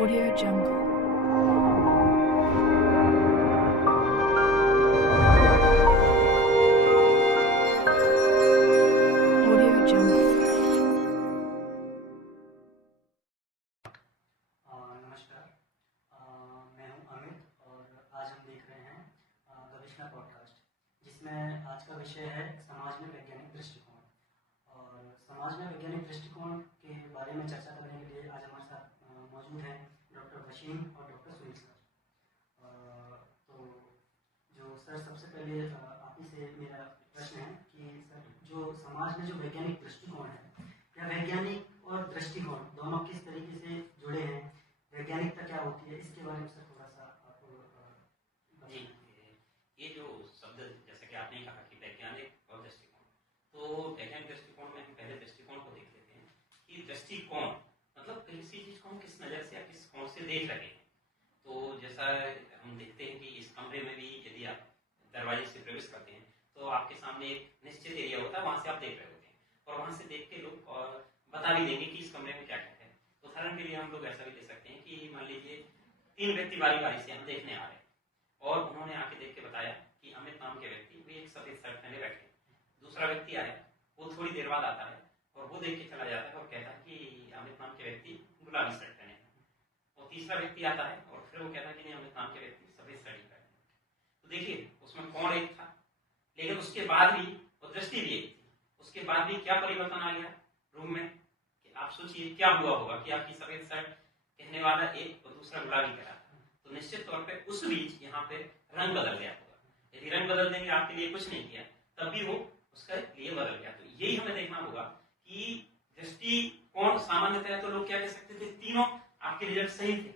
Audio Jungle. Audio Jungle. नमस्कार। मैं हूं अमित और आज हम देख रहे हैं गवेषणा पॉडकास्ट, जिसमें आज का विषय है समाज में वैज्ञानिक दृष्टिकोण। और समाज में वैज्ञानिक दृष्टिकोण के बारे में चर्चा करने के लिए आज हमारे साथ मौजूद हैं डॉक्टर वसीम और डॉक्टर सुनील सर। तो जो सर, सबसे पहले आप ही से मेरा प्रश्न है कि सर, जो समाज में जो वैज्ञानिक दृष्टिकोण है या वैज्ञानिक और दृष्टिकोण दोनों किस तरीके से जुड़े हैं, वैज्ञानिकता क्या होती है, इसके बारे में सर थोड़ा सा आप जी, ये जो शब्द जैसा कि आपने कहा कि वैज्ञानिक और दृष्टिकोण, तो वैज्ञानिक दृष्टिकोण में हम पहले दृष्टिकोण को देख लेते हैं कि दृष्टिकोण मतलब किसी चीज को हम किस नजर से या किस कोण से देख रहे हैं। तो जैसा हम देखते हैं कि इस कमरे में भी यदि आप दरवाजे से प्रवेश करते हैं तो आपके सामने एक निश्चित एरिया होता है, वहां से आप देख रहे होते हैं और वहां से देख के लोग और बता भी देंगे कि इस कमरे में क्या क्या है। उदाहरण के लिए हम लोग ऐसा भी ले सकते हैं कि मान लीजिए 3 व्यक्ति बारी बारी से हम देखने आ रहे हैं और उन्होंने आके देख के बताया कि अमित नाम के व्यक्ति वे एक सफेद शर्ट पहने बैठे। दूसरा व्यक्ति आया, वो थोड़ी देर बाद आता है और वो देख के चला जाता है और कहता है कि अमित नाम के व्यक्ति गुलाबी शर्ट पहने। और तीसरा व्यक्ति आता है और फिर वो कहता है कि नहीं, अमित नाम के व्यक्ति सफेद शर्ट पहने। तो देखिए, उसमें कौन एक था, लेकिन उसके बाद भी वो दृष्टि भी एक थी। उसके बाद भी क्या परिवर्तन आ गया रूम में, कि आप सोचिए क्या हुआ होगा कि आपकी सफेद शर्ट कहने वाला एक और दूसरा गुलाबी कह रहा था। तो निश्चित तौर पे उस बीच यहाँ पे रंग बदल गया होगा। यदि रंग बदल देंगे, आपके लिए कुछ नहीं किया, तब भी वो उसके लिए बदल गया। तो यही हमें देखना होगा कि दृष्टिकोण सामान्यतः तो लोग क्या कह सकते थे, तीनों आपके रिजल्ट सही थे,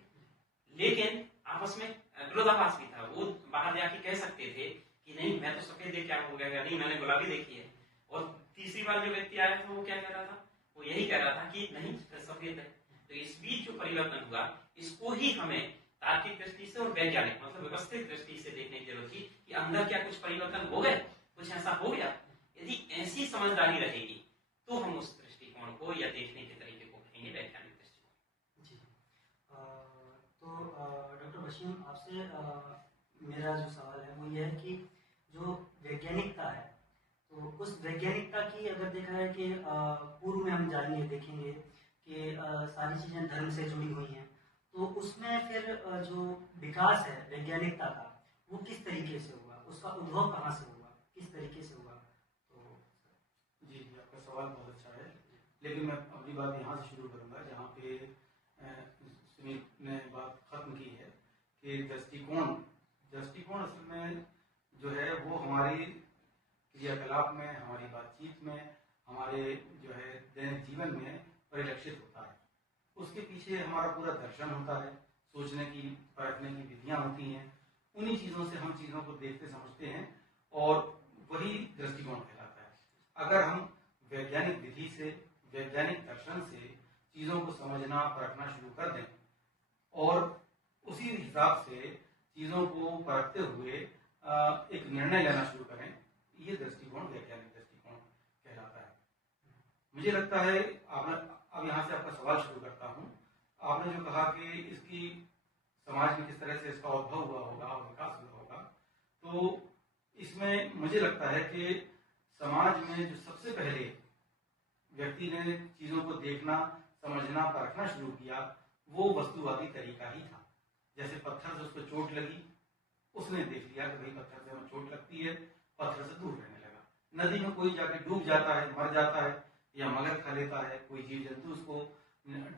लेकिन आपस में विरोधाभास भी था। वो बाहर जाके कह सकते थे कि नहीं, मैं तो सफेद देख के हो गया, नहीं मैंने गुलाबी देखी है। और तीसरी बार जो व्यक्ति आया था वो क्या कह रहा था, वो यही कह रहा था कि नहीं सफेद है। तो इस बीच जो परिवर्तन हुआ, इसको ही हमें तार्किक दृष्टि से और वैज्ञानिक मतलब व्यवस्थित दृष्टि से देखने की जरूरत थी कि अंदर क्या कुछ परिवर्तन हो गए, कुछ ऐसा हो गया। यदि ऐसी समझदारी रहेगी तो हम उस दृष्टिकोण को या देखने के तरीके को कहेंगे वैज्ञानिक दृष्टिकोण। जी। तो डॉक्टर वसीम, आपसे मेरा जो सवाल है वो ये है कि जो वैज्ञानिकता है, तो उस वैज्ञानिकता की अगर देखा है कि पूर्व में हम जाएंगे, देखेंगे कि सारी चीज़ें धर्म से जुड़ी हुई हैं, तो उसमें फिर जो विकास है वैज्ञानिकता का, वो किस तरीके से हुआ, उसका उद्भव कहाँ से हुआ, किस तरीके से हुआ? तो जी जी, आपका सवाल बहुत अच्छा है, लेकिन मैं अपनी बात यहाँ से शुरू करूँगा जहाँ पे सुमित ने बात खत्म की है कि दृष्टिकोण दृष्टिकोण असल में जो है वो हमारी क्रियाकलाप में, हमारी बातचीत में, हमारे जो है दैनिक जीवन में परिलक्षित होता है। उसके पीछे हमारा पूरा दर्शन होता है, सोचने की, परखने की विधियां होती हैं। उन्हीं चीज़ों से हम चीज़ों को देखते समझते हैं और वही दृष्टिकोण कहलाता है। अगर हम वैज्ञानिक विधि से, वैज्ञानिक दर्शन से चीज़ों को समझना, परखना शुरू कर दें और उसी हिसाब से चीज़ों को परखते हुए एक निर्णय लेना शुरू करें, ये दृष्टिकोण वैज्ञानिक दृष्टिकोण कहलाता है। मुझे लगता है, अब यहाँ से आपका सवाल शुरू करता हूँ। आपने जो कहा कि इसकी समाज में किस तरह से इसका उद्भव हुआ होगा और विकास हुआ होगा, तो इसमें मुझे लगता है कि समाज में जो सबसे पहले व्यक्ति ने चीज़ों को देखना, समझना, परखना शुरू किया, वो वस्तुवादी तरीका ही था। जैसे पत्थर से उसको चोट लगी, उसने देख लिया कि भाई पत्थर से हमें चोट लगती है, पत्थर से दूर रहने लगा। नदी में कोई जाके डूब जाता है, मर जाता है, या मगर खा लेता है, कोई जीव जंतु उसको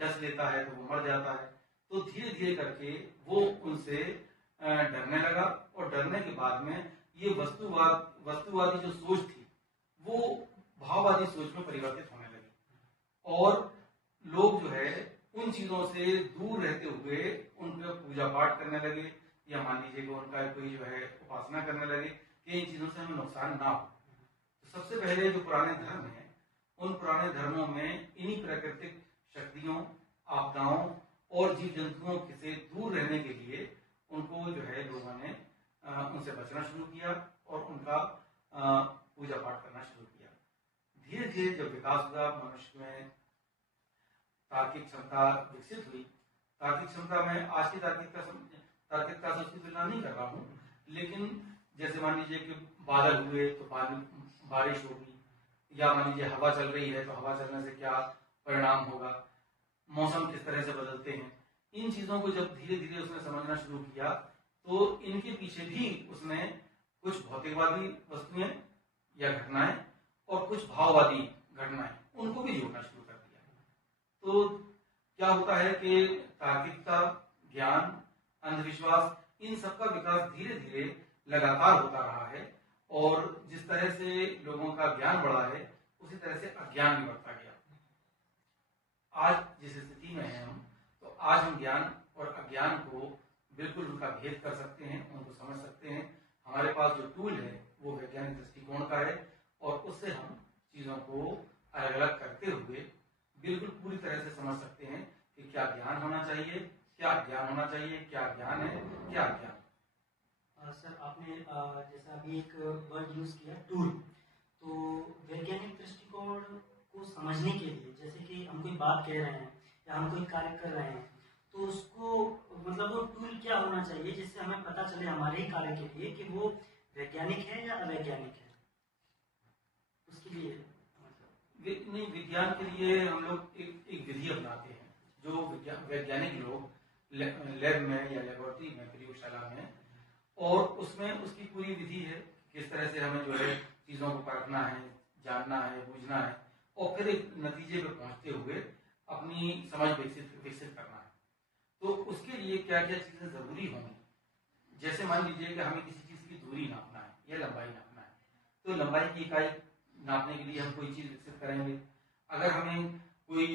डस लेता है तो वो मर जाता है। तो धीरे धीरे करके वो उनसे डरने लगा और डरने के बाद में ये वस्तुवादी जो सोच थी वो भाववादी सोच में परिवर्तित होने लगी और लोग जो है उन चीजों से दूर रहते हुए उनका पूजा पाठ करने लगे, या मान लीजिए कि उनका कोई जो है उपासना करने लगे कि इन चीजों से हमें नुकसान ना हो। तो सबसे पहले जो पुराने धर्म है, उन पुराने धर्मों में इन्हीं प्राकृतिक शक्तियों, आपदाओं और जीव जंतुओं से दूर रहने के लिए उनको जो है लोगों ने उनसे बचना शुरू किया और उनका पूजा पाठ करना शुरू किया। धीरे धीरे जब विकास हुआ, मनुष्य में तार्किक क्षमता विकसित हुई, तार्किक क्षमता में आज की तार्किकता से उसकी तुलना नहीं कर रहा हूँ, लेकिन जैसे मान लीजिए कि बादल हुए तो बारिश होगी, या मान लीजिए हवा चल रही है तो हवा चलने से क्या परिणाम होगा, मौसम किस तरह से बदलते हैं, इन चीजों को जब धीरे धीरे उसने समझना शुरू किया तो इनके पीछे भी उसने कुछ भौतिकवादी वस्तुएं या घटनाएं और कुछ भाववादी घटनाएं उनको भी जोड़ना शुरू कर दिया। तो क्या होता है कि तार्किकता, ज्ञान, अंधविश्वास, इन सब का विकास धीरे धीरे लगातार होता रहा है, और जिस तरह से लोगों का ज्ञान बढ़ा है उसी तरह से अज्ञान भी बढ़ता गया। आज जिस स्थिति में हैं हम, तो आज हम ज्ञान और अज्ञान को बिल्कुल उनका भेद कर सकते हैं, उनको समझ सकते हैं। हमारे पास जो टूल है वो वैज्ञानिक दृष्टिकोण का है, और उससे हम चीजों को अलग अलग करते हुए बिल्कुल पूरी तरह से समझ सकते हैं कि क्या ज्ञान होना चाहिए, क्या अज्ञान होना चाहिए, क्या ज्ञान है, क्या अज्ञान। सर आपने जैसा अभी एक वर्ड यूज किया टूल, तो वैज्ञानिक दृष्टिकोण को समझने के लिए, जैसे कि हम कोई बात कह रहे हैं या हम कोई कार्य कर रहे हैं, तो उसको मतलब वो टूल क्या होना चाहिए जिससे हमें पता चले हमारे ही कार्य के लिए कि वो वैज्ञानिक है या अवैज्ञानिक है, उसके लिए नहीं, विज्ञान के लिए हम लोग एक विधि अपनाते हैं जो वैज्ञानिक लोग लैब में या लेबोरेटरी में, प्रयोगशाला में, और उसमें उसकी पूरी विधि है किस तरह से हमें जो है चीजों को परखना है, जानना है, बूझना है, और फिर एक नतीजे पे पहुंचते हुए अपनी समझ विकसित करना है। तो उसके लिए क्या क्या चीजें जरूरी होंगी, जैसे मान लीजिए कि हमें किसी चीज की दूरी नापना है या लंबाई नापना है, तो लंबाई की इकाई नापने के लिए हम कोई चीज विकसित करेंगे। अगर हमें कोई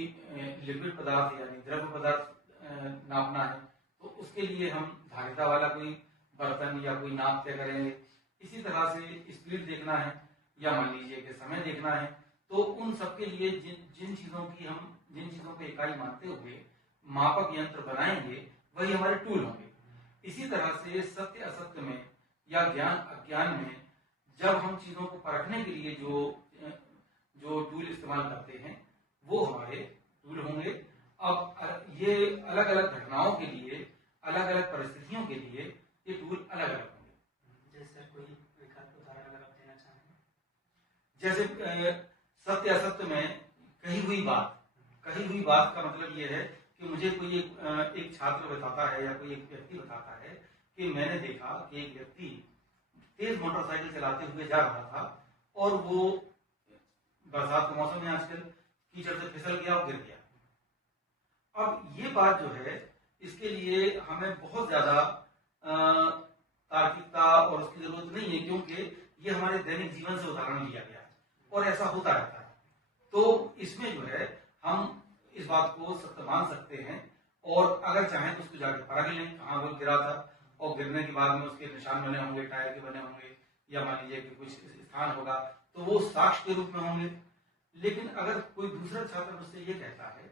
लिक्विड पदार्थ यानी द्रव पदार्थ नापना है तो उसके लिए हम धारिता वाला कोई बर्तन या कोई नाप तय करेंगे। इसी तरह से स्पीड देखना है या मान लीजिए कि समय देखना है, तो उन सब के लिए जिन चीजों को इकाई मानते हुए मापक यंत्र बनाएंगे वही हमारे टूल होंगे। इसी तरह से सत्य असत्य में या ज्ञान अज्ञान में जब हम चीजों को परखने के लिए जो टूल इस्तेमाल करते हैं वो हमारे टूल होंगे। अब ये अलग अलग घटनाओं के लिए, अलग अलग परिस्थितियों के लिए ये टूल अलग अलग होंगे। जैसे कोई उदाहरण अगर आप देना चाहें, जैसे सत्य असत्य में कही हुई बात का मतलब ये है कि मुझे कोई एक छात्र बताता है या कोई एक व्यक्ति बताता है कि मैंने देखा कि एक व्यक्ति तेज मोटरसाइकिल चलाते हुए जा रहा था और वो बरसात का मौसम है आजकल, कीचड़ से फिसल गया और गिर गया। अब ये बात जो है इसके लिए हमें बहुत ज्यादा तार्किकता और उसकी जरूरत नहीं है, क्योंकि ये हमारे दैनिक जीवन से उदाहरण लिया गया है और ऐसा होता रहता है। तो इसमें जो है हम इस बात को सत्य मान सकते हैं, और अगर चाहें तो उसको जाकर परख लें कहाँ वो गिरा था, और गिरने के बाद में उसके निशान बने होंगे, टायर के बने होंगे, या मान लीजिए कि कुछ स्थान होगा तो वो साक्ष्य के रूप में होंगे। लेकिन अगर कोई दूसरा छात्र मुझसे ये कहता है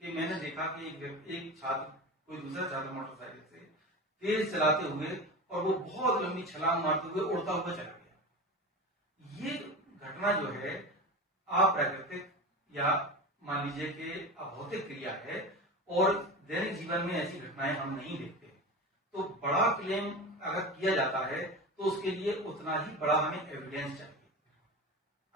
कि मैंने देखा कि कोई दूसरा छात्र मोटरसाइकिल से तेज चलाते हुए और वो बहुत लंबी छलांग मारते हुए उड़ता हुआ चला गया, ये घटना जो है अप्राकृतिक या मान लीजिए कि अभौतिक क्रिया है, और दैनिक जीवन में ऐसी घटनाएं हम नहीं देखते। तो बड़ा क्लेम अगर किया जाता है तो उसके लिए उतना ही बड़ा हमें एविडेंस चाहिए।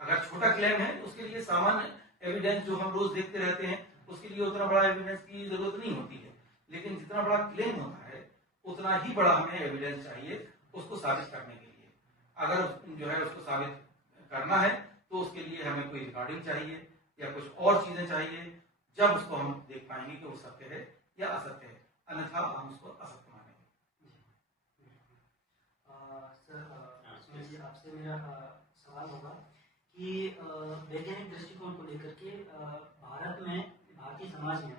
अगर छोटा क्लेम है तो उसके लिए सामान्य एविडेंस जो हम रोज देखते रहते हैं उसके लिए उतना बड़ा एविडेंस की जरूरत नहीं होती है। लेकिन जितना बड़ा क्लेम होता है उतना ही बड़ा हमें एविडेंस चाहिए उसको साबित करने के लिए। अगर जो है उसको साबित करना है तो उसके लिए हमें कोई रिकॉर्डिंग चाहिए या कुछ और चीजें चाहिए, जब उसको हम देख पाएंगे कि वो सत्य है या असत्य है, अन्यथा हम उसको असत्य मानेंगे। सर सुनील जी, आपसे मेरा सवाल होगा कि वैज्ञानिक दृष्टिकोण को लेकर के भारत में, भारतीय समाज में,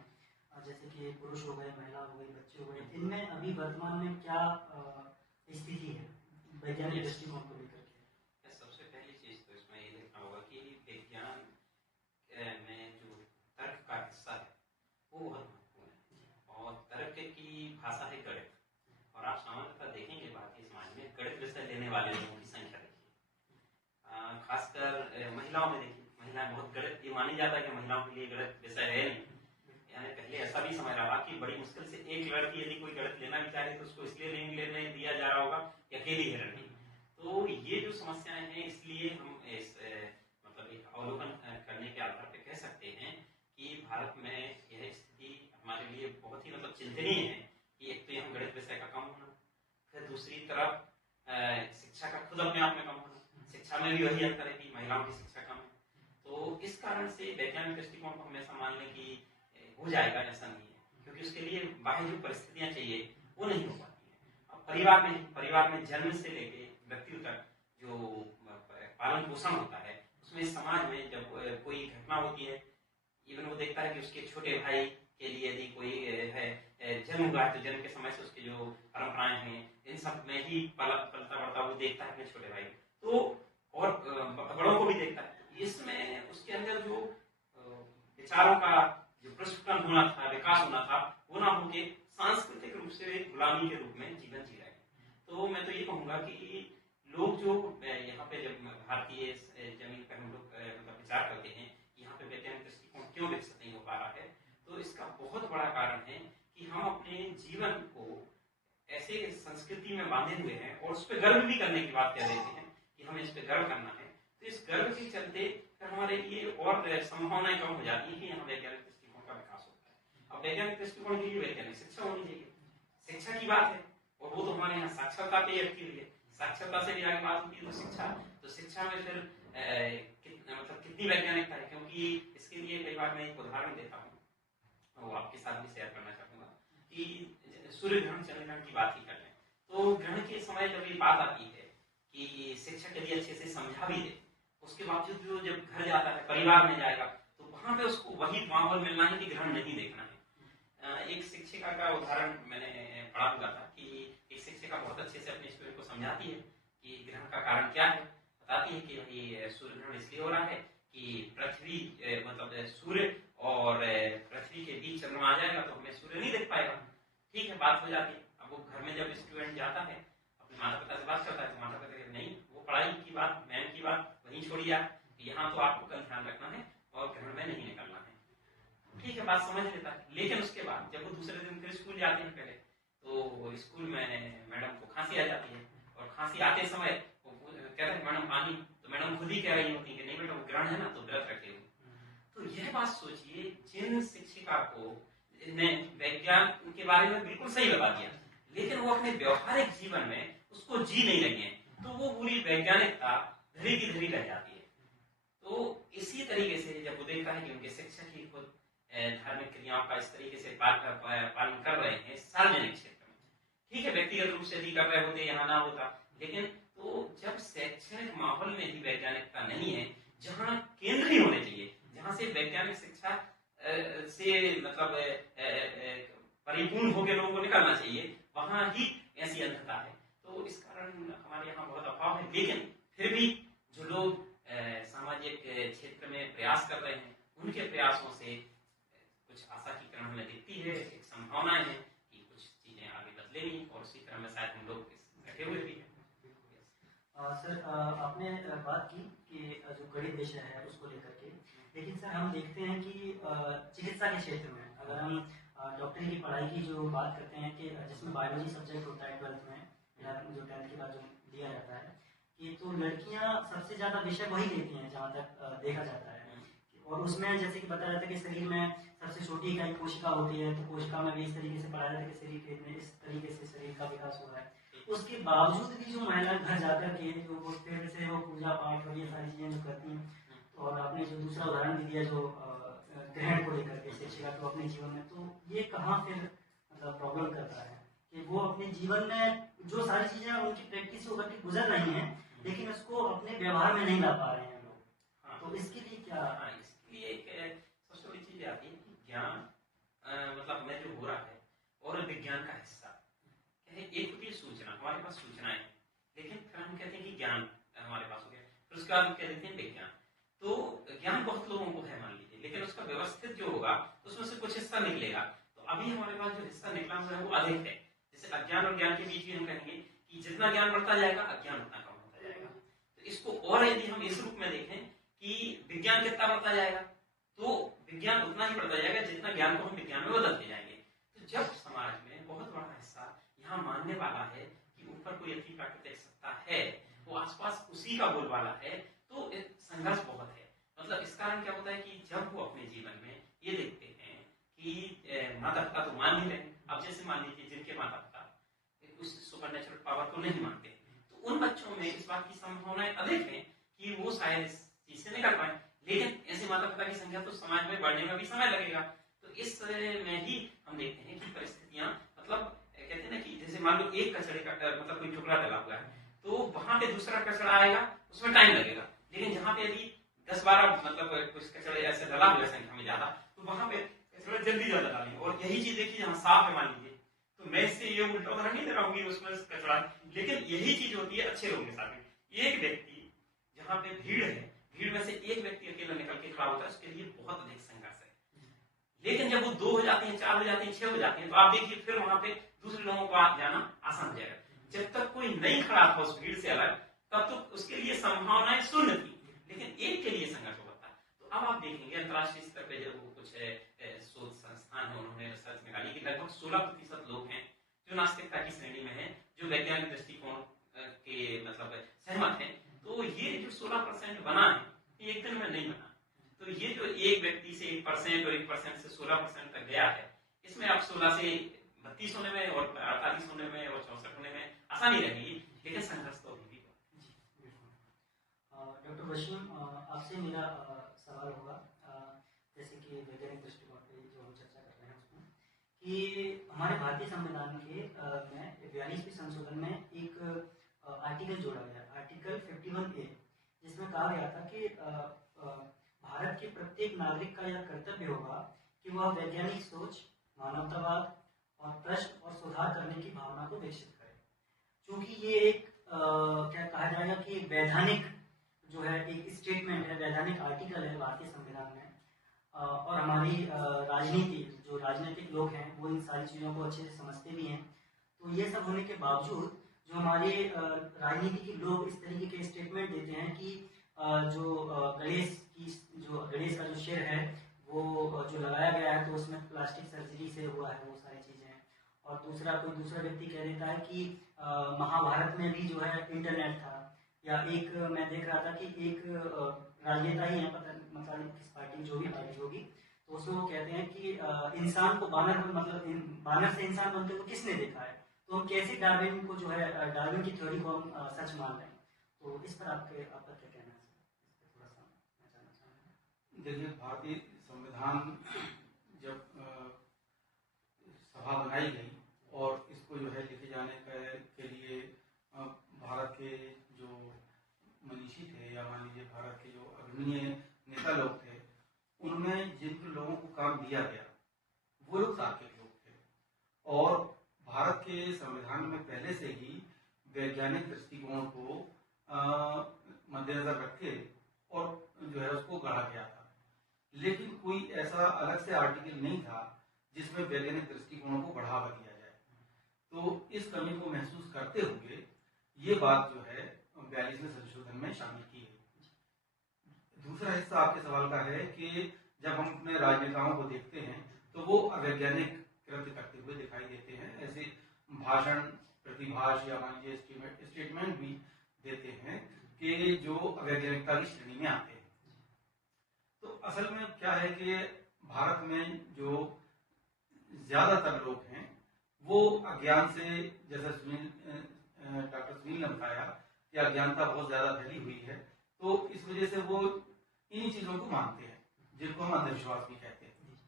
जैसे कि पुरुष हो गए, महिला हो गई, बच्चे हो गए, इनमें अभी वर्तमान में क्या स्थिति है वैज्ञानिक दृष्टिकोण को लेकर के? सबसे पहली चीज तो इसमें ये देखना होगा कि विज्ञान में जो तर्क का हिस्सा है वो बहुत महत्वपूर्ण है, और तर्क की भाषा है गणित। और आप सामान्यतः देखेंगे भारतीय समाज में गणित विषय लेने वाले लोगों की संख्या देखिए, खासकर महिलाओं में देखिए, महिलाएं बहुत गणित, ये मानी जाता है कि महिलाओं के लिए गणित विषय है नहीं, यानी पहले ऐसा ऐसा भी समय रहा कि बड़ी मुश्किल से एक लड़की यदि कोई गणित लेना भी चाहे तो उसको इसलिए नहीं लेने दिया जा रहा होगा कि अकेली है लड़की। तो ये जो समस्याएं हैं, इसलिए हम इस मतलब एक अवलोकन करने के आधार पर कह सकते हैं कि भारत में यह स्थिति हमारे लिए बहुत ही मतलब चिंतनीय है कि एक तो हम गणित विषय का कम होना, फिर दूसरी तरफ शिक्षा का खुद अपने आप में कम होना, शिक्षा में भी वही अंतर है कि महिलाओं की शिक्षा कम है। तो इस कारण से वैज्ञानिक दृष्टिकोण को हमेशा मानने की हो जाएगा ऐसा नहीं है, क्योंकि उसके लिए बाह्य जो परिस्थितियां चाहिए वो नहीं हो पाती है। अब परिवार में जन्म से लेके मृत्यु तक जो पालन पोषण होता है, उसमें समाज में जब कोई घटना होती है, इवन वो देखता है कि उसके छोटे भाई के लिए यदि कोई है जन्म हुआ है तो जन्म के समय से उसके जो परंपराएं हैं इन सब में ही पलता बढ़ता वो देखता है अपने छोटे भाई तो, और बड़ों को भी देखता है। इसमें उसके अंदर जो विचारों का जो प्रस्फुटन होना था, विकास होना था, वो ना होके सांस्कृतिक रूप से गुलामी के रूप में जीवन जी रहे हैं। तो मैं तो ये कहूंगा कि लोग जो यहाँ पे जब भारतीय जमीन पर हम लोग मतलब विचार करते हैं यहाँ पे वैज्ञानिक दृष्टिकोण क्यों विकसित नहीं हो पा रहा है, तो इसका बहुत बड़ा कारण है कि हम अपने जीवन को ऐसे संस्कृति में बांधे हुए हैं और उस पर गर्व भी करने की बात कह देते हैं कि हमें इस पर गर्व करना है। तो इस गर्व के चलते फिर हमारे लिए और संभावनाएं कम हो जाती है कि यहाँ वैज्ञानिक दृष्टिकोण का विकास होता है। अब वैज्ञानिक दृष्टिकोण के लिए वैज्ञानिक शिक्षा होनी चाहिए, शिक्षा की बात है और वो तो हमारे यहाँ साक्षरता पे अटकी हुई है। साक्षरता से भी आगे बात होती है तो शिक्षा में फिर मतलब कितनी वैज्ञानिकता है, क्योंकि इसके लिए कई बार मैं एक उदाहरण देता हूँ वो आपके साथ भी शेयर करना चाहूंगा कि सूर्य ग्रहण चंद्र ग्रहण की बात ही कर लें तो ग्रहण के समय जब ये बात आती है कि शिक्षक यदि अच्छे से समझा भी दे, उसके बावजूद जो जब घर जाता है परिवार में जाएगा तो वहां पे उसको वही माहौल मिलना है कि ग्रहण नहीं देखना है। एक शिक्षिका का उदाहरण मैंने पढ़ा हुआ था कि एक शिक्षिका बहुत अच्छे से अपने स्टूडेंट को समझाती है कि ग्रहण का कारण क्या है, बताती है कि भाई सूर्य ग्रहण इसलिए हो रहा है कि पृथ्वी मतलब सूर्य और पृथ्वी के बीच चंद्रमा आ जाएगा तो हमें सूर्य नहीं देख पाएगा। ठीक है, बात हो जाती है। अब वो घर में जब स्टूडेंट जाता है अपने माता पिता से बात करता है तो माता पिता कहते नहीं, वो पढ़ाई की बात मैम की बात वहीं छोड़िए, यहाँ तो आपको कल ध्यान रखना है और ग्रहण में नहीं निकलना है। ठीक है, बात समझ लेता है। लेकिन उसके बाद जब वो दूसरे दिन फिर स्कूल जाते हैं पहले तो स्कूल में मैडम को खांसी आ जाती है और खांसी आते समय वो कहते हैं मैडम पानी, तो मैडम खुद ही कह रही होती है कि नहीं बेटा वो ग्रहण है ना तो व्रत रखे हो। तो यह बात सोचिए, जिन शिक्षिका को ने विज्ञान के बारे में बिल्कुल सही बता दिया लेकिन वो अपने व्यवहारिक जीवन में उसको जी नहीं रही है तो वो पूरी वैज्ञानिकता धरी की धरी रह जाती है। तो इसी तरीके से जब वो देखता है कि उनके शिक्षक ही खुद धार्मिक क्रियाओं का इस तरीके से पालन कर रहे हैं सार्वजनिक क्षेत्र में, ठीक है व्यक्तिगत रूप से भी कर रहे होते यहाँ ना होता, लेकिन तो जब शैक्षणिक माहौल में ही वैज्ञानिकता नहीं है जहाँ केंद्रीय होने चाहिए, जहाँ से वैज्ञानिक शिक्षा से मतलब परिपूर्ण होकर लोगों को निकलना चाहिए, वहां ही ऐसी अंधता है। तो इस कारण हमारे यहाँ बहुत अभाव है। लेकिन फिर भी जो लोग सामाजिक क्षेत्र में प्रयास कर रहे हैं उनके प्रयासों से कुछ आशा की किरण हमें दिखती है, एक संभावनाएं है कि कुछ चीजें आगे बदलेंगी और उसी तरह में शायद हम लोग बैठे हुए भी हैं। सर आपने बात की कि जो गणित विषय है उसको लेकर के, लेकिन सर हम देखते हैं कि चिकित्सा के क्षेत्र में अगर हम डॉक्टरी की पढ़ाई की जो बात करते हैं कि जिसमें बायोलॉजी सब्जेक्ट होता है 12th में या जो 10th के बाद जो दिया जाता है कि तो लड़कियां सबसे ज्यादा विषय वही लेती हैं जहाँ तक देखा जाता है। और उसमें जैसे कि बताया जाता है कि शरीर में सबसे छोटी इकाई कोशिका होती है तो कोशिका में भी इस तरीके से पढ़ाया जाता है कि शरीर में इस तरीके से शरीर का विकास हो रहा है। उसके बावजूद भी जो महिला घर जाकर के जो फिर से वो पूजा पाठ और ये सारी चीजें जो करती हैं और आपने जो दूसरा उदाहरण भी दिया जो ग्रहण को लेकर के शिक्षिका तो अपने जीवन में, तो ये कहाँ फिर मतलब प्रॉब्लम करता है कि वो अपने जीवन में जो सारी चीजें उनकी प्रैक्टिस होकर के गुजर रही हैं लेकिन उसको अपने व्यवहार में नहीं ला पा रहे हैं लोग। हाँ, तो इसके लिए क्या? इसके लिए एक सबसे बड़ी चीज आती है कि ज्ञान मतलब हमें जो हो रहा है और विज्ञान का हिस्सा एक होती है सूचना, हमारे पास सूचनाएं हैं लेकिन फिर हम कहते हैं कि ज्ञान हमारे पास हो गया, फिर उसके बाद हम कह देते हैं विज्ञान। तो ज्ञान बहुत लोगों को है मान लीजिए, लेकिन उसका व्यवस्थित जो होगा उसमें से कुछ हिस्सा निकलेगा। तो अभी हमारे पास जो हिस्सा निकला हुआ है वो अधिक है। जैसे अज्ञान और ज्ञान के बीच में हम कहेंगे कि जितना ज्ञान बढ़ता जाएगा अज्ञान उतना कम होता जाएगा। तो इसको और यदि हम इस रूप में देखें कि विज्ञान कितना बढ़ता जाएगा तो विज्ञान उतना ही बढ़ता जाएगा जितना ज्ञान को हम विज्ञान में बदलते जाएंगे। तो जब समाज में बहुत बड़ा हिस्सा यहाँ मानने वाला है कि ऊपर कोई अति प्राकृतिक सत्ता है, वो आसपास उसी का बोलबाला है, तो संघर्ष बहुत है। मतलब इस कारण क्या होता है कि जब वो अपने जीवन में ये देखते हैं कि माता पिता तो मान ही रहे, अब जैसे मान लीजिए जिनके माता पिता उस सुपरनेचुरल पावर को नहीं मानते, तो उन बच्चों में इस बात की संभावनाएं अधिक है कि वो शायद इस चीज से निकल पाए। लेकिन ऐसे माता पिता की संख्या तो समाज में बढ़ने में भी समय लगेगा। तो इस में ही हम देखते हैं कि परिस्थितियां, मतलब कहते हैं ना कि जैसे मान लो एक कचड़े का मतलब कोई टुकड़ा डला हुआ है, तो वहां पे दूसरा कचड़ा आएगा, उसमें टाइम लगेगा। लेकिन जहाँ पे यदि 10-12 मतलब कुछ कचड़े ऐसे डला हुआ संख्या में ज्यादा, तो वहां पे कचड़ा जल्दी ज्यादा डालेंगे। और यही चीज देखिए जहाँ साफ है मान लीजिए, तो मैं इससे ये उल्टा उदाहरण नहीं दे रहा हूँ कि उसमें कचड़ा, लेकिन यही चीज होती है अच्छे लोगों के साथ में। एक व्यक्ति जहाँ पे भीड़ है, भीड़ में से एक व्यक्ति अकेला निकल के खड़ा होता है, उसके लिए बहुत अधिक संघर्ष है। लेकिन जब वो 2 हो जाते हैं, 4 हो जाते हैं, 6 हो जाते हैं, तो आप देखिए फिर वहां पे दूसरे लोगों को जाना आसान हो जाएगा। जब तक कोई नहीं खड़ा था उस भीड़ से अलग, तब तो उसके लिए संभावनाएं शून्य थी, लेकिन एक के लिए संघर्ष होता है। तो अब आप देखेंगे अंतर्राष्ट्रीय स्तर पर जब कुछ शोध संस्थान है, उन्होंने रिसर्च निकाली कि लगभग 16% लोग हैं जो नास्तिकता की श्रेणी में है, जो वैज्ञानिक दृष्टिकोण के मतलब सहमत है। तो ये जो 16% बना है, ये एक दिन में नहीं बना। तो ये जो एक व्यक्ति से 1% और 1% से 16% तक गया है, इसमें अब 16 से 32 होने में और 48 होने में और 64 होने में आसानी रहेगी, लेकिन संघर्ष तो अभी भी। डॉक्टर वसीम, आपसे मेरा सवाल होगा, जैसे कि वैज्ञानिक दृष्टिकोण पे जो हम चर्चा कर रहे हैं उसमें, कि हमारे भारतीय संविधान के में 42वें संशोधन में एक आर्टिकल जोड़ा गया, आर्टिकल 51A, जिसमें कहा गया था कि भारत के प्रत्येक नागरिक का यह कर्तव्य होगा कि वह वैज्ञानिक सोच, मानवतावाद और प्रश्न और सुधार करने की भावना को विकसित करे। क्योंकि ये एक क्या कहा जाएगा कि एक वैधानिक जो है एक स्टेटमेंट है, वैधानिक आर्टिकल है भारतीय संविधान में, और हमारी राजनीति, जो राजनीतिक लोग हैं वो इन सारी चीज़ों को अच्छे से समझते भी हैं। तो ये सब होने के बावजूद जो हमारे राजनीति के लोग इस तरीके के स्टेटमेंट देते हैं कि जो गणेश का जो शेर है वो जो लगाया गया है तो उसमें प्लास्टिक सर्जरी से हुआ है, वो सारी चीज़ें। और कोई दूसरा व्यक्ति कह देता है कि महाभारत में भी जो है इंटरनेट था, या एक मैं देख रहा था कि एक राजनेता ही है, पता मतलब किस पार्टी, जो भी पार्टी होगी, तो उसमें वो कहते हैं कि इंसान को बानर, मतलब बानर से इंसान बनते हुए किसने देखा है, तो हम कैसे डार्विन को जो है डार्विन की थ्योरी को हम सच मान रहे हैं। तो इस पर आपका क्या कहना है? थोड़ा सा मैं जानना चाहूँगा। देखिए, भारतीय संविधान जब सभा बनाई गई और इसको जो है लिखे जाने के लिए भारत के जो मनीषी थे, या मान लीजिए भारत के जो अग्रणीय नेता लोग थे, उनमें जिन लोगों को काम दिया गया वो लोग तार्किक लोग थे, और भारत के संविधान में पहले से ही वैज्ञानिक दृष्टिकोण को मद्देनजर रखे और जो है उसको गढ़ा गया था। लेकिन कोई ऐसा अलग से आर्टिकल नहीं था जिसमें वैज्ञानिक दृष्टिकोण को बढ़ावा दिया जाए। तो इस कमी को महसूस करते हुए ये बात जो है 42वें संशोधन में शामिल की है। दूसरा हिस्सा आपके सवाल का है कि जब हम अपने राजनेताओं को देखते हैं तो वो अवैज्ञानिक कृत्य करते हुए दिखाई देते हैं, ऐसे भाषण, प्रतिभाष या मान लीजिए स्टेटमेंट भी देते हैं कि जो अवैज्ञानिकता की श्रेणी में आते हैं। तो असल में क्या है कि भारत में जो ज्यादातर लोग हैं वो अज्ञान से, जैसे डॉक्टर सुनील ने बताया कि अज्ञानता बहुत ज्यादा फैली हुई है, तो इस वजह से वो इन्हीं चीजों को मानते हैं जिनको हम अंधविश्वास भी कहते हैं।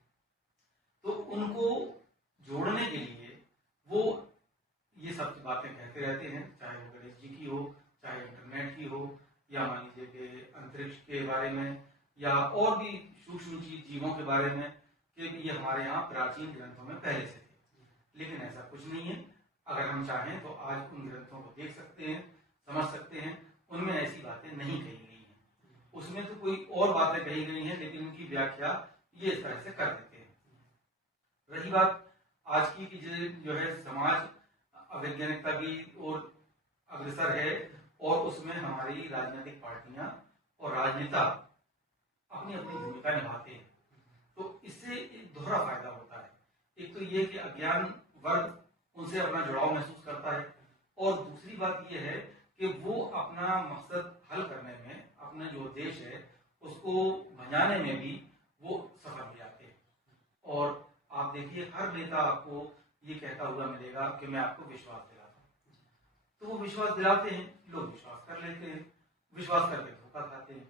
तो उनको जोड़ने के लिए वो ये सब बातें कहते रहते हैं, चाहे वो गणेश जी की हो, चाहे इंटरनेट की हो, या मान लीजिए कि अंतरिक्ष के बारे में, या और भी सूक्ष्म जीवों के बारे में, कि ये हमारे यहाँ प्राचीन ग्रंथों में पहले से थे। लेकिन ऐसा कुछ नहीं है। अगर हम चाहें तो आज उन ग्रंथों को देख सकते हैं, समझ सकते हैं, उनमें ऐसी बातें नहीं कही गई हैं। उसमें तो कोई और बातें कही गई हैं, लेकिन उनकी व्याख्या ये इस तरह से कर देते हैं। रही बात आज की कि जो है समाज अवैज्ञानिकता की ओर अग्रसर है, और उसमें हमारी राजनीतिक पार्टियां और राजनेता अपनी अपनी भूमिका निभाते हैं। तो इससे एक दोहरा फायदा होता है। एक तो ये कि अज्ञान वर्ग उनसे अपना जुड़ाव महसूस करता है, और दूसरी बात ये है कि वो अपना मकसद हल करने में, अपना जो उद्देश्य है उसको भंजाने में भी वो सफल हो जाते हैं। और आप देखिए हर नेता आपको ये कहता हुआ मिलेगा कि मैं आपको विश्वास दिलाता हूँ, तो वो विश्वास दिलाते हैं, लोग विश्वास कर लेते हैं, विश्वास करके धोखा खाते हैं।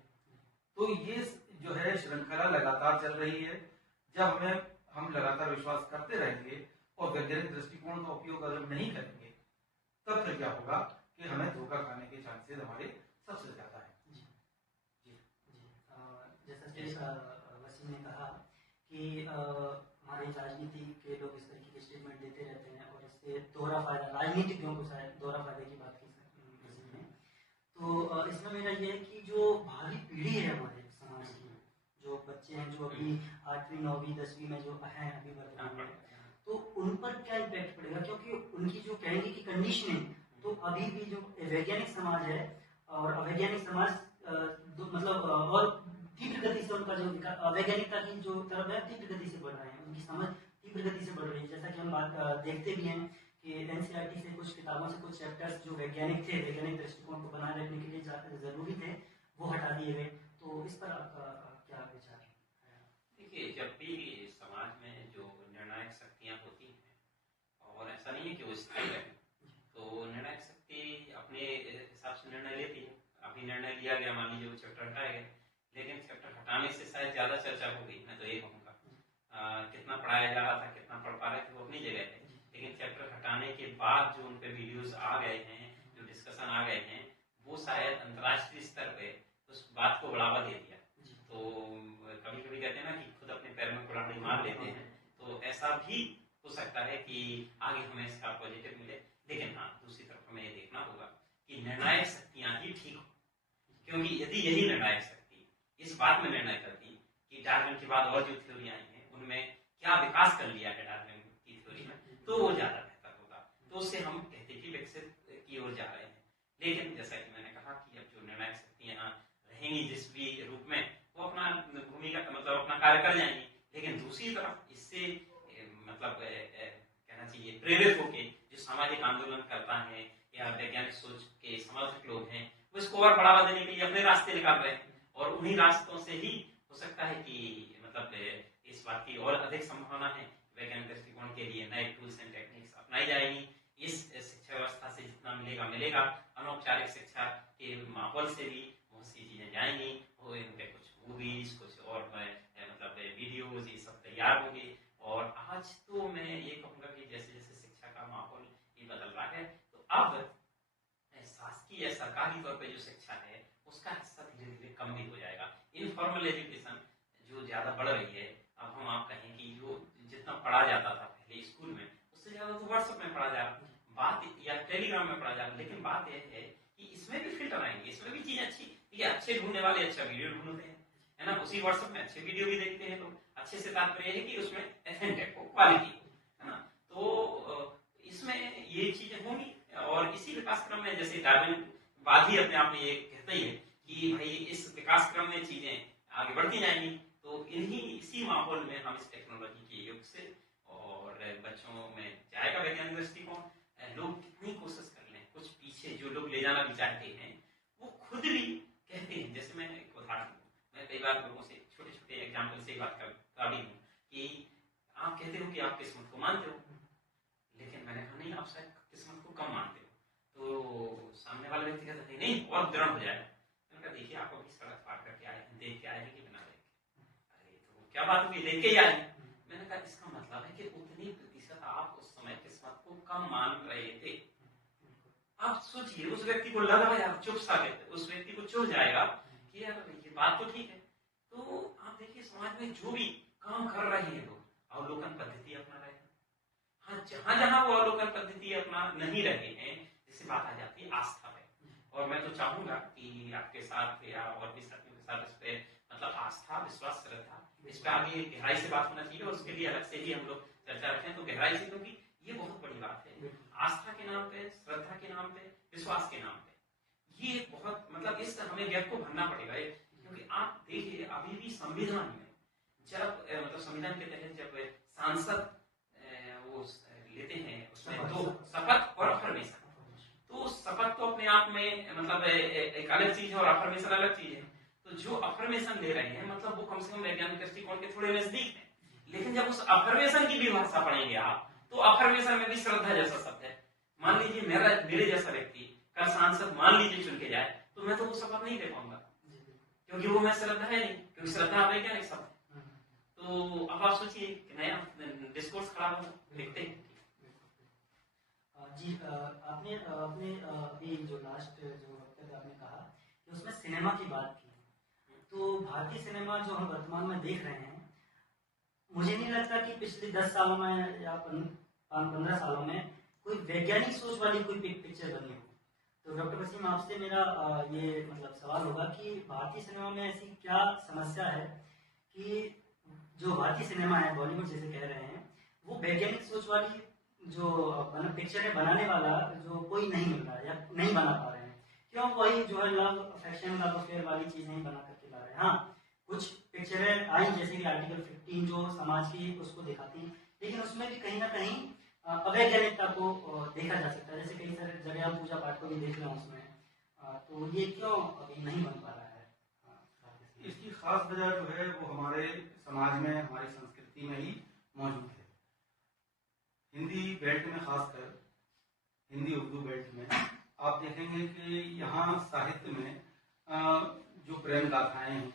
तो ये जो है श्रृंखला लगातार चल रही है। जब हम लगातार विश्वास करते रहेंगे और वैज्ञानिक दृष्टिकोण का उपयोग अगर नहीं करेंगे, तब फिर क्या होगा कि हमें धोखा खाने के चांसेस हमारे सबसे ज्यादा है। जैसा कि वसीम ने कहा कि हमारे राजनीति के लोग इस तरीके के स्टेटमेंट देते रहते हैं और इससे दोहरा फायदा, राजनीतिज्ञों को शायद दोहरा फायदे की बात की वसीम ने। तो इसमें मेरा ये है कि जो भावी पीढ़ी है हमारे समाज की, जो बच्चे हैं जो अभी 8वीं 9वीं 10वीं में जो हैं अभी वर्तमान में, तो उन पर क्या इम्पैक्ट पड़ेगा, क्योंकि उनकी जो कहने की कंडीशन है, तो अभी भी जो वैज्ञानिक समाज है और अवैज्ञानिक समाज मतलब और तीव्र गति से उनका जो वैज्ञानिकता की जो तरफ है तीव्र गति से बढ़ रहे हैं, उनकी समझ तीव्र गति से बढ़ रही है। जैसा कि हम बात देखते भी हैं कि एनसीईआरटी से कुछ किताबों से कुछ चैप्टर्स जो वैज्ञानिक थे, वैज्ञानिक दृष्टिकोण को बनाए रखने के लिए जरूरी थे, वो हटा दिए गए। तो इस पर आपका क्या विचार है? देखिए, जब भी समाज में जो निर्णायक शक्तियाँ होती हैं, और ऐसा नहीं है कि वो स्थायी रहे, तो निर्णायक शक्ति अपने हिसाब से निर्णय लेती है। अभी निर्णय लिया गया, मान लीजिए वो चैप्टर हटाया गया, लेकिन चैप्टर हटाने से शायद ज्यादा चर्चा हो गई, मैं तो ये कहूँगा। कितना पढ़ाया जा रहा था, कितना पढ़ पा रहे थे, वो अपनी जगह थे, लेकिन चैप्टर हटाने के बाद जो उन पे वीडियोस आ गए हैं, जो डिस्कशन आ गए हैं, वो शायद अंतर्राष्ट्रीय स्तर पे उस बात को बढ़ावा दे दिया। तो कभी कभी कहते हैं ना कि खुद अपने पैर में कुल्हाड़ी मार लेते हैं, तो ऐसा भी हो सकता है कि आगे हमें इसका पॉजिटिव मिले। लेकिन हाँ, दूसरी तरफ हमें ये देखना होगा कि निर्णायक शक्तियां ही ठीक हो, क्योंकि यदि यही निर्णायक शक्ति इस बात में निर्णय करती कि डार्विन के बाद और जो थ्योरी आई हैं उनमें क्या विकास कर लिया है डार्विन की थ्योरी में, तो वो ज्यादा बेहतर होगा। तो उससे हम कहते कि विकसित की ओर जा रहे हैं। लेकिन जैसा कि मैंने कहा कि अब जो निर्णायक शक्तियां रहेंगी जिस भी रूप में, वो अपना भूमिका मतलब अपना कार्य कर जाएंगी। लेकिन दूसरी तरफ इससे मतलब कहना चाहिए प्रेरित होके जो सामाजिक आंदोलन करता है या वैज्ञानिक सोच के समर्थक लोग हैं, वो इसको और बढ़ावा देने के लिए अपने रास्ते निकाल रहे हैं, और उन्हीं रास्तों से ही हो सकता है कि मतलब इस बात की और अधिक संभावना है वैज्ञानिक दृष्टिकोण के लिए नए टूल्स एंड टेक्निक्स अपनाई जाएगी। इस शिक्षा व्यवस्था से जितना मिलेगा मिलेगा, अनौपचारिक शिक्षा के माहौल से भी बहुत सी चीजें जाएंगी, वो इनके कुछ मूवीज, कुछ और मतलब वीडियोज, ये सब तैयार होंगे। और आज तो मैं ये कहूँगा कि जैसे जैसे शिक्षा का माहौल ये बदल रहा है, तो अब शासकीय सरकारी तौर पे जो शिक्षा है उसका हिस्सा धीरे धीरे कम भी हो जाएगा। इनफॉर्मल एजुकेशन जो ज्यादा बढ़ रही है, अब हम आप कहें कि जो जितना पढ़ा जाता था पहले स्कूल में, उससे ज्यादा तो व्हाट्सएप में पढ़ा जा रहा बात, या टेलीग्राम में पढ़ा जा रहा। लेकिन बात यह है कि इसमें भी फिल्टर आएंगे, इसमें भी चीज अच्छी, ये अच्छे ढूंढने वाले अच्छा वीडियो ढूंढते हैं, है ना, उसी व्हाट्सएप में अच्छे वीडियो भी देखते हैं लोग। अच्छे से तात्पर्य है कि उसमें एथेंटिक हो, क्वालिटी हो, है ना। तो इसमें ये चीजें होंगी, और इसी विकास क्रम में जैसे डार्विन बाद ही अपने आप में ये कहते ही है कि भाई इस विकास क्रम में चीजें आगे बढ़ती जाएंगी, तो इसी माहौल में हम इस टेक्नोलॉजी के युग से और बच्चों में जाएगा वैज्ञानिक दृष्टिकोण। लोग कितनी कोशिश कर लें, कुछ पीछे जो लोग ले जाना भी चाहते हैं वो खुद भी कहते हैं। जैसे मैं एक उदाहरण दूं, मैं कई बार लोगों से छोटे छोटे एग्जाम्पल से बात कर भी हूँ कि आप कहते हो कि आप किस्मत को मानते हो, लेकिन मैंने कहा नहीं, आप शायद किस्मत को कम मानते हो। तो सामने वाले व्यक्ति कहते हैं नहीं और दृढ़ हो जाए। मैंने कहा देखिए, आप अभी सड़क पार करके आए हैं, देख के आए हैं कि बिना देख के? अरे तो क्या बात हुई, देख के ही आए। मैंने कहा इसका मतलब है कि उतनी प्रतिशत आप उस समय किस्मत को कम मान रहे थे। आप सोचिए, उस व्यक्ति को लगा यार चुप सा, उस व्यक्ति को चुभ जाएगा कि यार ये बात तो ठीक है। तो आप देखिए समाज में जो भी काम कर रहे हैं लोग अवलोकन पद्धति अपना रहे हैं। हाँ, जहां जहां वो अवलोकन पद्धति अपना नहीं रहे हैं, जैसे बात आ जाती है आस्था पे। और मैं तो चाहूंगा कि आपके साथ या और भी साथियों के साथ इस पे मतलब आस्था, विश्वास, श्रद्धा, इस पे आगे गहराई से बात होना चाहिए, और उसके लिए अलग से ही हम लोग चर्चा रखें तो गहराई से, क्योंकि ये बहुत बड़ी बात है। आस्था के नाम पे, श्रद्धा के नाम पे, विश्वास के नाम पे, ये बहुत मतलब इस हमें गैप को भरना पड़ेगा। क्योंकि आप देखिए अभी भी संविधान में जब मतलब संविधान के तहत जब सांसद वो लेते हैं उसमें दो शपथ और अफर्मेशन, तो शपथ तो अपने आप में मतलब एक अलग चीज है और अफर्मेशन अलग चीज है। तो जो अफर्मेशन ले रहे हैं मतलब वो कम से कम वैज्ञानिक दृष्टिकोण के थोड़े नजदीक है, लेकिन जब उस अफर्मेशन की भी भाषा पढ़ेंगे आप तो अफर्मेशन में भी श्रद्धा जैसा शब्द है। मान लीजिए मेरे जैसा व्यक्ति कल सांसद मान लीजिए चुन के जाए तो मैं तो वो शपथ नहीं ले पाऊंगा, क्योंकि वो मैं श्रद्धा है नहीं, क्योंकि श्रद्धा वैज्ञानिक शब्द है। तो अब आप सोचिए कि नया डिस्कोर्स खराब होगा, देखते हैं। जी आपने अपने अभी जो लास्ट जो वक्तव्य आपने कहा कि उसमें सिनेमा की बात की, तो भारतीय सिनेमा जो हम वर्तमान में देख रहे हैं, मुझे नहीं लगता कि पिछले 10 सालों में या 15 सालों में कोई वैज्ञानिक सोच वाली कोई पिक्चर बनी हो। तो डॉक्टर वसीम आपसे मेरा ये मतलब सवाल होगा कि भारतीय सिनेमा में ऐसी क्या समस्या है कि जो भारतीय सिनेमा है, बॉलीवुड जैसे कह रहे हैं, वो वैज्ञानिक सोच वाली जो पिक्चरें बनाने वाला जो कोई नहीं मिल रहा है या नहीं बना पा रहे हैं। क्यों? वही जो है लव अफेक्शन लव अफेयर वाली चीजें ही बना करके ला रहे हैं। हाँ, कुछ पिक्चरें आई जैसे कि आर्टिकल 15 जो समाज की उसको दिखाती हैं, लेकिन उसमें भी कहीं ना कहीं अवैज्ञानिकता को देखा जा सकता है। जैसे कई सारे जगह हम पूजा पाठ को भी देख रहे हैं उसमें, तो ये क्यों अभी नहीं बन पा रहा है? इसकी खास वजह जो है वो हमारे समाज में, हमारी संस्कृति में ही मौजूद है। हिंदी बेल्ट में, खासकर हिंदी उर्दू बेल्ट में आप देखेंगे कि यहाँ साहित्य में जो प्रेम गाथाएं हैं,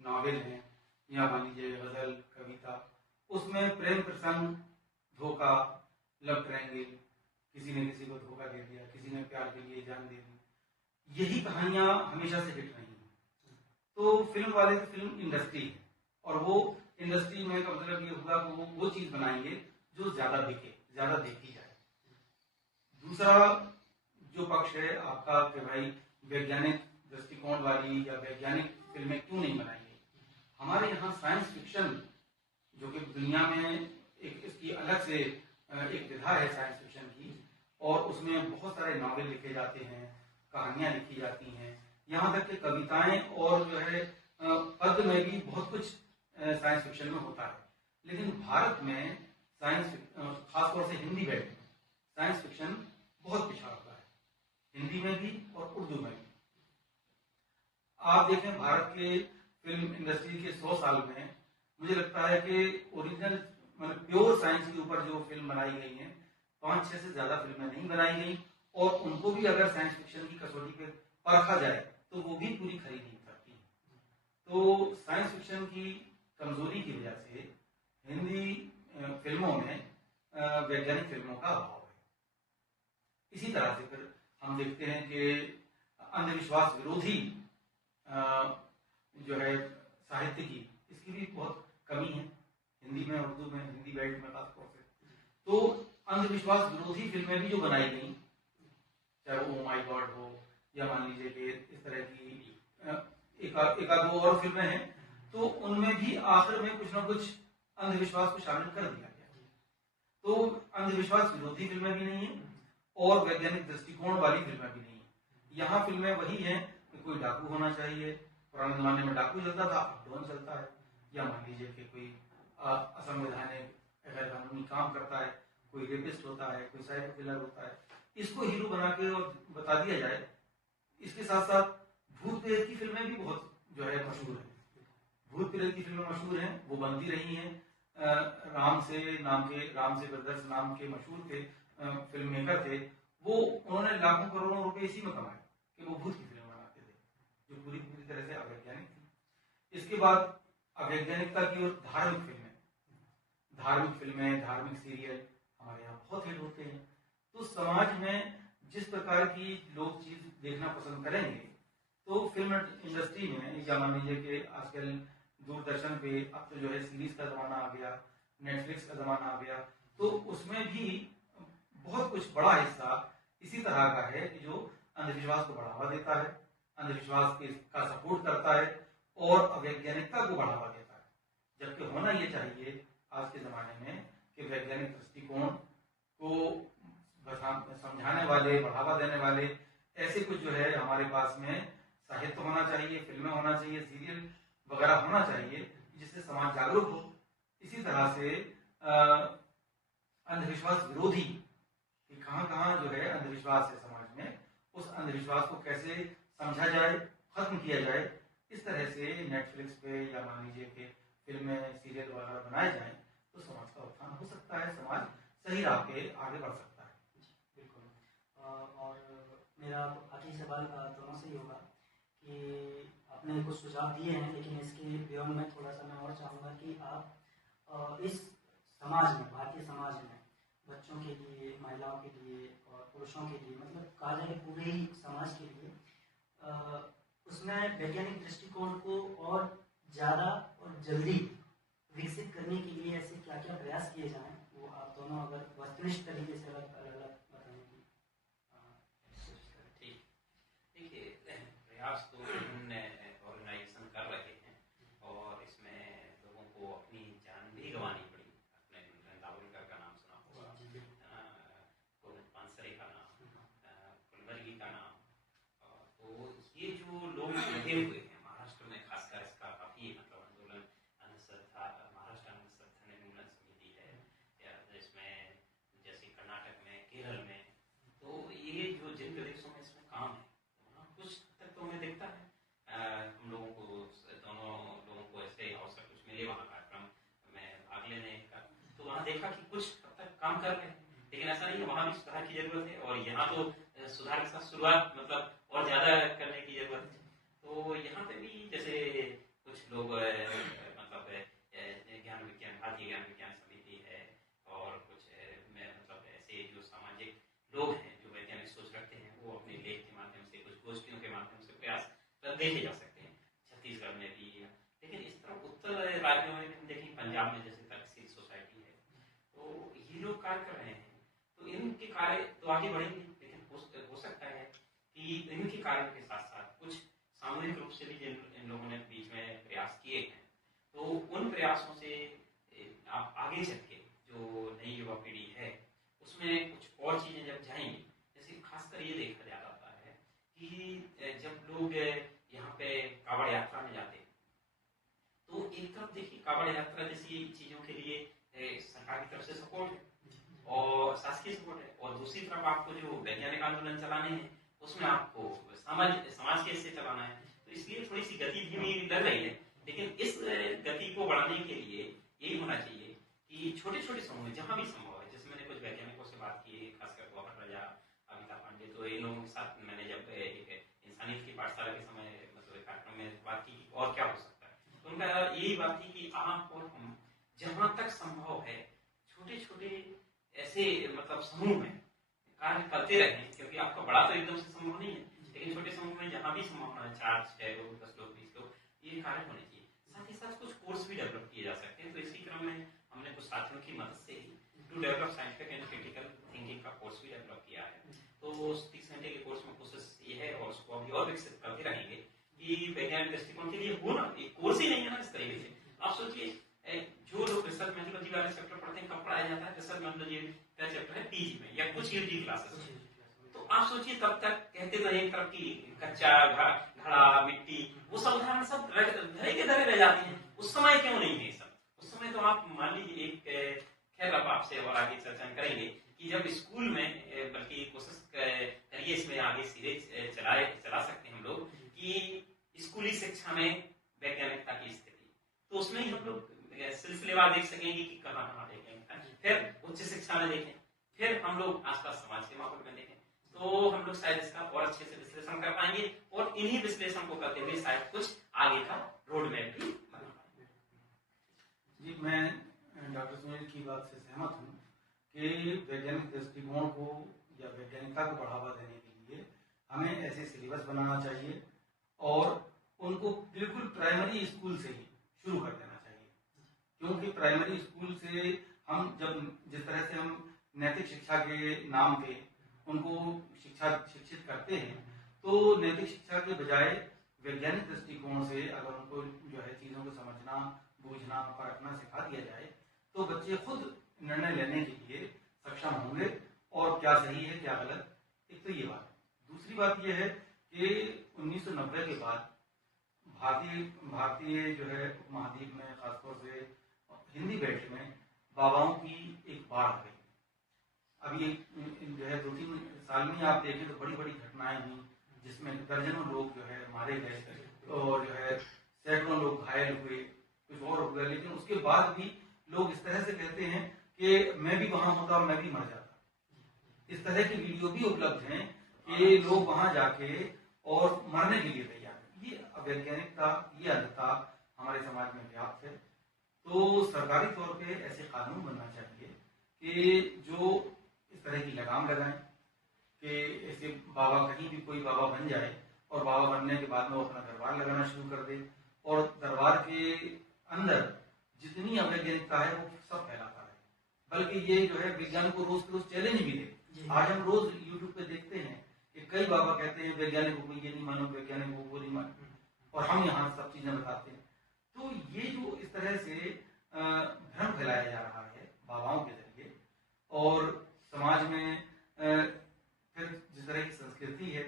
नॉवेल हैं, या मान लीजिए गजल, कविता, उसमें प्रेम प्रसंग, धोखा, लव ट्रायंगल, किसी ने किसी को धोखा दे दिया, किसी ने प्यार के लिए जान दे दी, यही कहानियां हमेशा से हिट रही हैं। तो फिल्म वाले तो फिल्म इंडस्ट्री है, और वो इंडस्ट्री में का मतलब ये होगा कि वो चीज बनाएंगे जो ज्यादा बिके, ज्यादा देखी जाए। दूसरा जो पक्ष है आपका कि भाई वैज्ञानिक दृष्टिकोण वाली या वैज्ञानिक फिल्में क्यों नहीं बनाई गई। हमारे यहाँ साइंस फिक्शन जो कि दुनिया में एक इसकी अलग से एक विधा है साइंस फिक्शन की, और उसमें बहुत सारे नॉवेल लिखे जाते हैं, कहानियां लिखी जाती हैं, यहाँ तक कि कविताएं और जो है पद्य में भी बहुत कुछ साइंस फिक्शन में होता है। लेकिन भारत में साइंस, खासतौर से हिंदी बेल्ट में साइंस फिक्शन बहुत पिछड़ा हुआ है, हिंदी में भी और उर्दू में भी। आप देखें भारत के फिल्म इंडस्ट्री के 100 साल में मुझे लगता है कि ओरिजिनल मतलब प्योर साइंस के ऊपर जो फिल्म बनाई गई हैं, 5-6 से ज्यादा फिल्में नहीं बनाई गई, और उनको भी अगर साइंस फिक्शन की कसौटी पे परखा जाए तो वो भी पूरी खरी नहीं उतरती। तो साइंस फिक्शन की कमजोरी की वजह से हिंदी फिल्मों में वैज्ञानिक फिल्मों का अभाव है। इसी तरह से फिर हम देखते हैं कि अंधविश्वास विरोधी जो है साहित्य की, इसकी भी बहुत कमी है हिंदी में, उर्दू में, हिंदी बेल्ट में खासतौर से। तो अंधविश्वास विरोधी फिल्में भी जो बनाई गई, चाहे वो माय गॉड हो या मान लीजिए कि इस तरह की एक दो और फिल्में हैं, तो उनमें भी आखिर में कुछ ना कुछ अंधविश्वास को शामिल कर दिया गया। तो अंधविश्वास विरोधी फिल्में भी नहीं है और वैज्ञानिक दृष्टिकोण वाली फिल्में भी नहीं है। यहाँ फिल्में वही हैं कि कोई डाकू होना चाहिए, पुराने जमाने में डाकू चलता था, डॉन चलता है, या मान लीजिए कि कोई असंवैधानिक गैर कानूनी काम करता है, कोई रेपिस्ट होता है, कोई साइबर किलर होता है, इसको हीरो बना के और बता दिया जाए। इसके साथ साथ भूत प्रेत की फिल्में भी बहुत जो है मशहूर है, भूत प्रेत की फिल्में मशहूर हैं, वो बनती रही हैं। राम से ब्रदर्स नाम के मशहूर थे फिल्म मेकर थे, वो उन्होंने लाखों करोड़ों रुपए इसी में कमाए कि वो भूत की फिल्म बनाते थे, जो पूरी तरह से अवैज्ञानिक थी। इसके बाद अवैज्ञानिकता की और धार्मिक फिल्में, धार्मिक सीरियल हमारे यहाँ बहुत हिट होते हैं। तो समाज में जिस प्रकार की लोग चीज देखना पसंद करेंगे, तो फिल्म इंडस्ट्री में या मान लीजिए कि आजकल दूरदर्शन पे अब तो जो है सीरीज का जमाना आ गया, नेटफ्लिक्स का जमाना आ गया, तो उसमें भी बहुत कुछ बड़ा हिस्सा इसी तरह का है कि जो अंधविश्वास को बढ़ावा देता है, अंधविश्वास का सपोर्ट करता है और अवैज्ञानिकता को बढ़ावा देता है। जबकि होना ये चाहिए आज के जमाने में कि वैज्ञानिक दृष्टिकोण को समझाने वाले, बढ़ावा देने वाले ऐसे कुछ जो है हमारे पास में साहित्य होना चाहिए, फिल्में होना चाहिए, सीरियल वगैरह होना चाहिए, जिससे समाज जागरूक हो। इसी तरह से अंधविश्वास विरोधी, कि कहाँ कहाँ जो है अंधविश्वास है समाज में, उस अंधविश्वास को कैसे समझा जाए, खत्म किया जाए, इस तरह से नेटफ्लिक्स पे या मान लीजिए कि फिल्में सीरियल वगैरह बनाए जाएं तो समाज का उत्थान हो सकता है, समाज सही राह पे आगे बढ़ सकता है। बिल्कुल। और मेरा आखिरी सवाल दोनों से ही होगा कि आपने कुछ सुझाव दिए हैं, लेकिन इसके बियॉन्ड में थोड़ा सा मैं और चाहूँगा कि आप इस समाज में, भारतीय समाज में बच्चों के लिए, महिलाओं के लिए और पुरुषों के लिए, मतलब कहा जाए पूरे ही समाज के लिए उसमें वैज्ञानिक दृष्टिकोण को और ज़्यादा और जल्दी विकसित करने के लिए ऐसे क्या क्या प्रयास किए जाएं, वो आप दोनों अगर वस्तुनिष्ठ तरीके से अलग अलग बताएं कि ठीक। देखिए, प्रयास तो विभिन्न ऑर्गेनाइजेशन कर रहे हैं और इसमें लोगों को अपनी जान भी गंवानी पड़ी। अपने दावोलकर का नाम सुना होगा, गोविंद पानसरे का नाम, कुलवर्गी का नाम। तो ये जो लोग लगे हुए हैं महाराष्ट्र में, खासकर इसका काफी मतलब आंदोलन अंधश्रद्धा, महाराष्ट्र अंधश्रद्धा निर्मूलन समिति है, या इसमें जैसे कर्नाटक में, केरल में, तो ये जो जिन प्रदेशों में इसमें काम है वहाँ कुछ हद तक तो हमें दिखता है। हम लोगों को, दोनों लोगों को ऐसे अवसर कुछ मिले वहाँ कार्यक्रम में भाग लेने का, तो वहाँ देखा कि कुछ हद तक काम कर रहे हैं, लेकिन ऐसा नहीं है, वहाँ भी सुधार की जरूरत है। और यहाँ तो सुधार के साथ शुरुआत मतलब और ज्यादा करने की जरूरत है। तो यहाँ पे भी जैसे कुछ लोग मतलब ज्ञान विज्ञान, भारतीय ज्ञान विज्ञान समिति है, और कुछ मतलब ऐसे जो सामाजिक लोग हैं जो वैज्ञानिक सोच रखते हैं, वो अपने लेख के माध्यम से, कुछ गोष्ठियों के माध्यम से प्रयास देखे जा सकते हैं। छत्तीसगढ़ में भी, लेकिन इस तरह उत्तर राज्यों में हम देखें, पंजाब में जैसे तकसील सोसाइटी है, तो ये लोग कार्य कर रहे हैं। तो इनके कार्य तो आगे बढ़ेंगे, लेकिन हो सकता है कि इनके कार्यों के साथ साथ कुछ सामूहिक रूप से भी इन लोगों ने बीच में प्रयास किए हैं, तो उन प्रयासों से आप आगे चल के जो नई युवा पीढ़ी है उसमें कुछ और चीजें जब जाएंगी, जैसे खासकर ये देखा जा रहा है कि जब लोग यहाँ पे कावड़ यात्रा में जाते हैं, तो एक तरफ देखिए कावड़ यात्रा जैसी चीजों के लिए सरकार की तरफ से सपोर्ट है और शासकीय सपोर्ट है, और दूसरी तरफ आपको जो वैज्ञानिक आंदोलन चलाने हैं उसमें आपको समाज के हिस्से चलाना है, तो इसलिए थोड़ी सी गति धीमी लग रही है। लेकिन इस गति को बढ़ाने के लिए यही होना चाहिए कि छोटे छोटे समूह जहाँ भी संभव है, जैसे मैंने कुछ वैज्ञानिकों से बात की, खासकर गौहर राजा, अमिताभ पांडे, तो इन लोगों के साथ मैंने जब एक इंसानियत की पाठशाला के समय मतलब कार्यक्रम में बात की और क्या हो सकता है, तो उनका यही बात थी कि आप और हम जहाँ तक संभव है छोटे छोटे ऐसे मतलब समूह में कार्य करते रहे, क्योंकि आपका बड़ा तो एकदम से संभव नहीं है, लेकिन छोटे समूह में जहाँ भी संभावना है, 4, 6 लोग, 10 लोग, 20 लोग, ये कार्य होने चाहिए। साथ ही साथ कुछ कोर्स भी डेवलप किए जा सकते हैं। तो इसी क्रम में हमने कुछ साथियों की मदद से to develop scientific and critical thinking का कोर्स भी डेवलप किया है। तो 30 घंटे के कोर्स में कोशिश ये है, और उसको अभी और विकसित करते रहेंगे कि वैज्ञानिक दृष्टिकोण के लिए हो ना, एक कोर्स ही नहीं है ना इस तरीके से। आप सोचिए, जो लोग रिसर्च मेथोलॉजी वाले चैप्टर पढ़ते हैं, कब पढ़ाया जाता है रिसर्च मेथोलॉजी का चैप्टर है पीजी में या कुछ यूजी क्लासेस में। तो आप सोचिए, तब तक कहते तो एक तरफ की कच्चा घड़ा मिट्टी, वो सब उदाहरण सब धरे के धरे रह जाते हैं। उस समय क्यों नहीं है सब? उस समय तो आप मान लीजिए एक, खैर अब आपसे और आगे चर्चा करेंगे कि जब स्कूल में, बल्कि कोशिश करिए इसमें आगे सीधे चला सकते हैं हम लोग कि स्कूली शिक्षा में वैज्ञानिकता की स्थिति, तो उसमें ही हम लोग सिलसिलेवार देख सकेंगे कि कहाँ कहाँ देखें, फिर उच्च शिक्षा में देखें, फिर हम लोग आसपास समाज के माहौल में देखें, तो हम लोग शायद इसका और अच्छे से विश्लेषण कर पाएंगे, और इन्हीं विश्लेषण को करते हुए शायद कुछ आगे का रोड मैप भी बना पाएंगे। जी, मैं डॉक्टर सुनील की बात से सहमत हूँ कि वैज्ञानिक दृष्टिकोण को या वैज्ञानिकता को बढ़ावा देने के लिए हमें ऐसे सिलेबस बनाना चाहिए, और उनको बिल्कुल प्राइमरी स्कूल से ही शुरू कर देना चाहिए, क्योंकि प्राइमरी स्कूल से हम जिस तरह से हम नैतिक शिक्षा के नाम पे उनको शिक्षित करते हैं, तो नैतिक शिक्षा के बजाय वैज्ञानिक दृष्टिकोण से अगर उनको जो है चीज़ों को समझना, बूझना, परखना सिखा दिया जाए, तो बच्चे खुद निर्णय लेने के लिए सक्षम होंगे, और क्या सही है क्या गलत। एक तो ये बात। दूसरी बात यह है कि 1990 के बाद भारतीय जो है उपमहाद्वीप में, खासतौर से हिंदी बेल्ट में बाबाओं की एक बाढ़ आ गई। अब ये जो है 2-3 साल में आप देखें तो बड़ी बड़ी घटनाएं हुई, जिसमें दर्जनों लोग जो है मारे गए और जो है सैकड़ों लोग घायल हुए, कुछ और हो गया। लेकिन उसके बाद भी लोग इस तरह से कहते हैं कि मैं भी वहां होता, मैं भी मर जाता। इस तरह की वीडियो भी उपलब्ध हैं कि लोग वहां जाके और मरने के लिए तैयार हैं। ये अवैज्ञानिकता, ये अंधता हमारे समाज में व्याप्त है। तो सरकारी तौर पे ऐसे कानून बनना चाहिए कि जो इस तरह की लगाम लगाएं कि ऐसे बाबा, कहीं भी कोई बाबा बन जाए और बाबा बनने के बाद में वो अपना दरबार लगाना शुरू कर दे और दरबार के अंदर जितनी अवैज्ञानिकता है वो सब फैलाता है। बल्कि ये जो है विज्ञान को रोज रोज चैलेंज भी दे। आज हम रोज यूट्यूब पे देखते हैं कि कई बाबा कहते हैं वैज्ञानिकों को ये नहीं मानो, वैज्ञानिकों को नहीं मानो, और हम यहाँ सब चीजें बताते हैं। तो ये जो इस तरह से भ्रम फैलाया जा रहा है बाबाओं के जरिए, और समाज में फिर जिस तरह की संस्कृति है,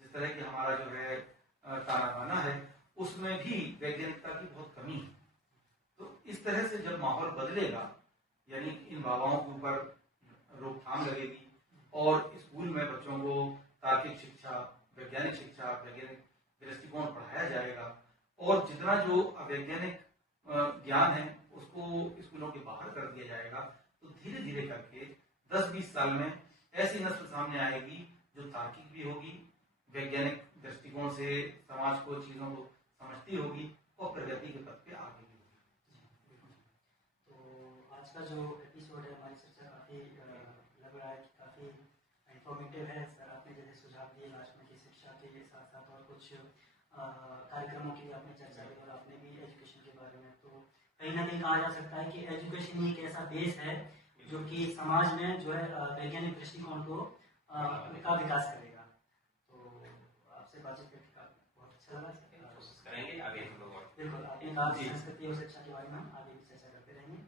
जिस तरह की हमारा जो है ताना बाना है, उसमें भी वैज्ञानिकता की बहुत कमी है। तो इस तरह से जब माहौल बदलेगा, यानी इन बाबाओं के ऊपर रोकथाम लगेगी और स्कूल में बच्चों को तार्किक शिक्षा, वैज्ञानिक शिक्षा, वैज्ञानिक दृष्टिकोण पढ़ाया जाएगा, और जितना जो अवैज्ञानिक ज्ञान है उसको स्कूलों के बाहर कर दिया जाएगा, तो धीरे धीरे करके 10-20 साल में ऐसी नस्ल सामने आएगी जो तार्किक भी होगी, वैज्ञानिक दृष्टिकोण से समाज को, चीजों को समझती होगी और प्रगति के पथ पे आगे भी होगी। तो आज का जो एपिसोड है, हमारी चर्चा काफ़ी लग रहा है कि काफ़ी इंफॉर्मेटिव है। सर आपने जैसे सुझाव दिए लास्ट की शिक्षा के साथ साथ और कुछ कार्यक्रमों की भी आपने चर्चा की, और आपने भी एजुकेशन के बारे में, तो कहीं ना कहीं कहा जा सकता है कि एजुकेशन ही एक ऐसा बेस है जो कि समाज में जो है वैज्ञानिक दृष्टिकोण को का विकास करेगा। तो आपसे बातचीत करके बहुत अच्छा लगा। कोशिश करेंगे आगे हम लोग। बिल्कुल, आपने कहा संस्कृति और शिक्षा के बारे में हम आगे भी चर्चा करते रहेंगे।